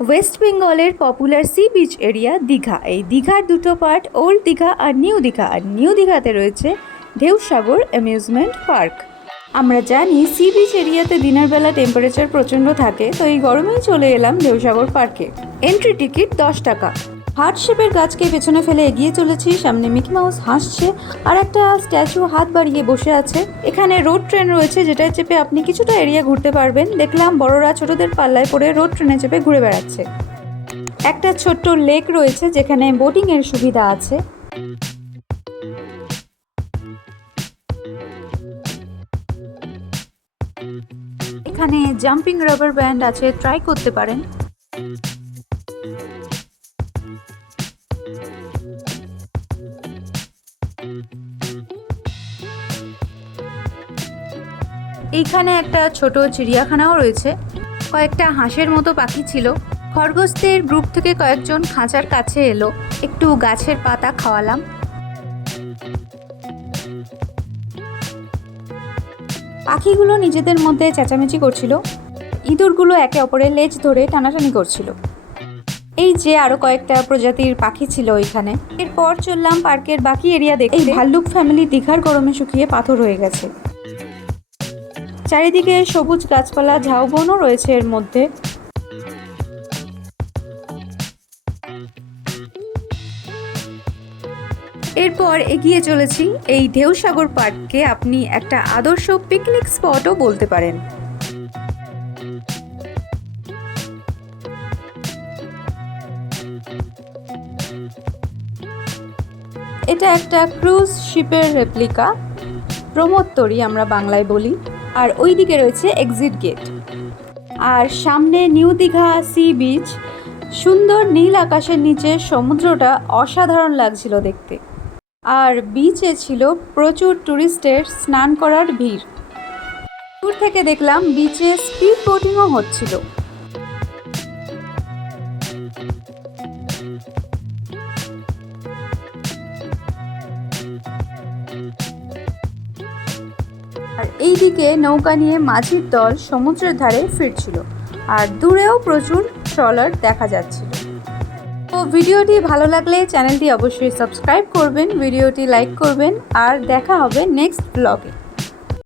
West বেঙ্গলের popular sea beach area Digha. এই দীঘার দুটো পার্ট, ওল্ড দীঘা আর নিউ দীঘা। আর নিউ দীঘাতে রয়েছে ঢেউসাগর অ্যামিউজমেন্ট পার্ক। আমরা জানি সি বিচ এরিয়াতে দিনের বেলা টেম্পারেচার প্রচণ্ড থাকে, তো এই গরমেই চলে এলাম ঢেউসাগর পার্কে। এন্ট্রি টিকিট 10 টাকা। হার্ট শেপের গাছকে পেছনে ফেলে এগিয়ে চলেছি। সামনে মিকি মাউস হাসছে আর একটা স্ট্যাচু হাত বাড়িয়ে বসে আছে। এখানে রোড ট্রেন রয়েছে, যেটায় চেপে আপনি কিছুটা এরিয়া ঘুরতে পারবেন। দেখলাম বড়রা ছোটদের পাল্লায় পড়ে রোড ট্রেনে চেপে ঘুরে বেড়াচ্ছে। একটা ছোট্ট লেক রয়েছে যেখানে বোটিং এর সুবিধা আছে। এখানে জাম্পিং রাবার ব্যান্ড আছে, ট্রাই করতে পারেন। এইখানে একটা ছোট চিড়িয়াখানাও রয়েছে। কয়েকটা হাঁসের মতো পাখি ছিল। খরগোশদের গ্রুপ থেকে কয়েকজন খাঁচার কাছে এলো, একটু গাছের পাতা খাওয়ালাম। পাখিগুলো নিজেদের মধ্যে চেঁচামেচি করছিল। ইঁদুরগুলো একে অপরের লেজ ধরে টানাটানি করছিল। এই যে আরো কয়েকটা প্রজাতির পাখি ছিল এখানে। এরপর চললাম পার্কের বাকি এরিয়া দেখতে। এই ভাল্লুক ফ্যামিলি দীঘার গরমে শুকিয়ে পাথর হয়ে গেছে। চারিদিকে সবুজ গাছপালা, ঝাউবনও রয়েছে এর মধ্যে। এরপর এগিয়ে চলেছি এই ঢেউসাগর পার্ককে আপনি একটা আদর্শ পিকনিক স্পটও বলতে পারেন। এটা একটা ক্রুজ শিপের রেপ্লিকা, প্রমোত্তরী আমরা বাংলায় বলি। আর ওই দিকে রয়েছে এক্সিট গেট। আর সামনে নিউ দীঘা সি বিচ। সুন্দর নীল আকাশের নিচে সমুদ্রটা অসাধারণ লাগছিল দেখতে। আর বিচে ছিল প্রচুর টুরিস্টের স্নান করার ভিড়। দূর থেকে দেখলাম বিচে স্পিড বোটিংও হচ্ছিল। আর এইদিকে নৌকা নিয়ে মাঝির দল সমুদ্রের ধারে ফিরছিল। আর দূরেও প্রচুর ট্রলার দেখা যাচ্ছিল। তো ভিডিওটি ভালো লাগলে চ্যানেলটি অবশ্যই সাবস্ক্রাইব করবেন, ভিডিওটি লাইক করবেন। আর দেখা হবে নেক্সট ব্লগে।